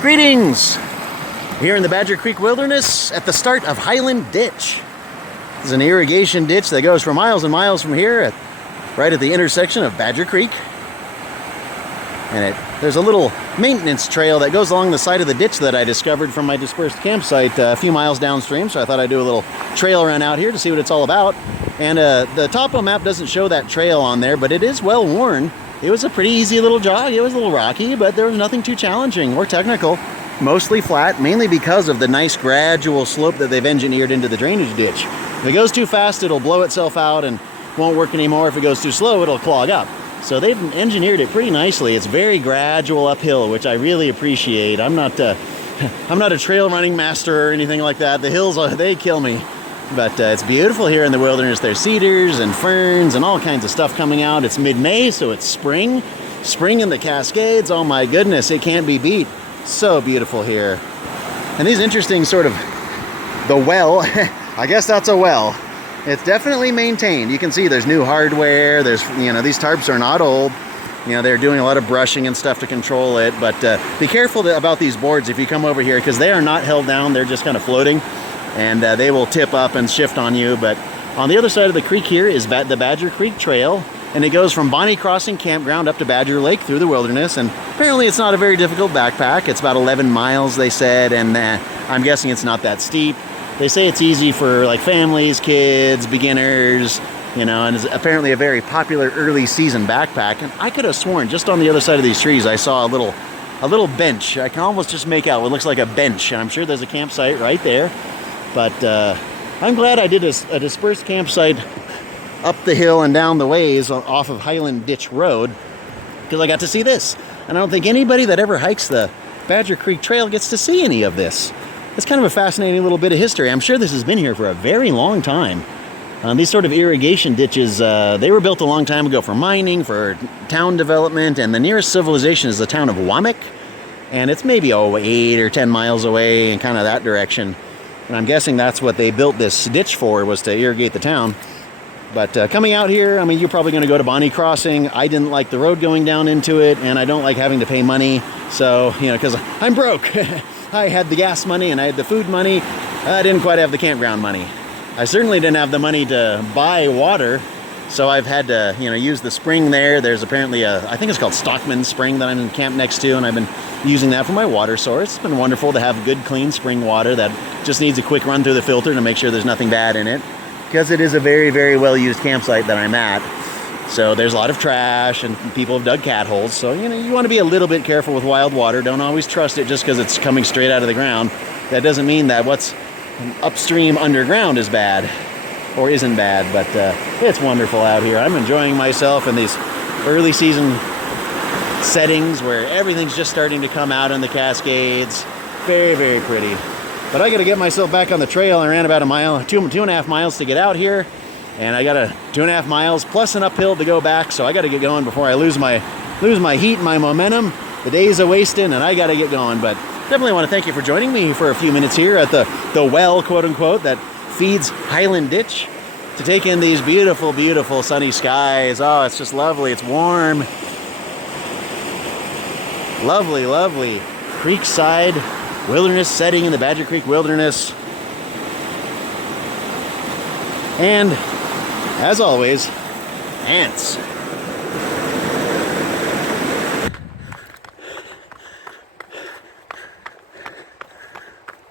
Greetings! Here in the Badger Creek Wilderness at the start of Highland Ditch. This is an irrigation ditch that goes for miles and miles from here, right at the intersection of Badger Creek. And there's a little maintenance trail that goes along the side of the ditch that I discovered from my dispersed campsite a few miles downstream, so I thought I'd do a little trail run out here to see what it's all about. And the topo map doesn't show that trail on there, but it is well worn. It was a pretty easy little jog. It was a little rocky, but there was nothing too challenging or technical. Mostly flat, mainly because of the nice gradual slope that they've engineered into the drainage ditch. If it goes too fast, it'll blow itself out and won't work anymore. If it goes too slow, it'll clog up. So they've engineered it pretty nicely. It's very gradual uphill, which I really appreciate. I'm not a trail running master or anything like that. The hills, they kill me. But it's beautiful here in the wilderness. There's cedars and ferns and all kinds of stuff coming out. It's mid-May, so it's spring. Spring in the Cascades. Oh my goodness, it can't be beat. So beautiful here. And these interesting sort of, the well, I guess that's a well. It's definitely maintained. You can see there's new hardware. There's, these tarps are not old. They're doing a lot of brushing and stuff to control it. But be careful about these boards if you come over here, because they are not held down. They're just kind of floating. And they will tip up and shift on you. But on the other side of the creek here is the Badger Creek Trail. And it goes from Bonney Crossing Campground up to Badger Lake through the wilderness. And apparently it's not a very difficult backpack. It's about 11 miles, they said. And I'm guessing it's not that steep. They say it's easy for like families, kids, beginners, and it's apparently a very popular early season backpack. And I could have sworn just on the other side of these trees I saw a little bench. I can almost just make out what looks like a bench. And I'm sure there's a campsite right there. But I'm glad I did a dispersed campsite up the hill and down the ways off of Highland Ditch Road, because I got to see this. And I don't think anybody that ever hikes the Badger Creek Trail gets to see any of this. It's kind of a fascinating little bit of history. I'm sure this has been here for a very long time. These sort of irrigation ditches, they were built a long time ago for mining, for town development, and the nearest civilization is the town of Wamak. And it's maybe 8 or 10 miles away in kind of that direction. And I'm guessing that's what they built this ditch for, was to irrigate the town. But coming out here, you're probably going to go to Bonney Crossing. I didn't like the road going down into it, and I don't like having to pay money. So, because I'm broke. I had the gas money and I had the food money. I didn't quite have the campground money. I certainly didn't have the money to buy water. So I've had to, use the spring there. There's apparently I think it's called Stockman Spring that I'm in camp next to, and I've been using that for my water source. It's been wonderful to have good, clean spring water that just needs a quick run through the filter to make sure there's nothing bad in it, because it is a very, very well-used campsite that I'm at. So there's a lot of trash, and people have dug cat holes. So, you want to be a little bit careful with wild water. Don't always trust it just because it's coming straight out of the ground. That doesn't mean that what's upstream underground is bad. Or isn't bad, but it's wonderful out here. I'm enjoying myself in these early season settings where everything's just starting to come out in the Cascades. Very, very pretty. But I got to get myself back on the trail. I ran about a mile, two and a half miles to get out here, and I got 2.5 miles plus an uphill to go back. So I got to get going before I lose my heat and my momentum. The day's a wasting, and I got to get going. But definitely want to thank you for joining me for a few minutes here at the well, quote unquote, that feeds Highland Ditch, to take in these beautiful, beautiful sunny skies. Oh, it's just lovely. It's warm. Lovely, lovely creekside wilderness setting in the Badger Creek Wilderness. And as always, ants.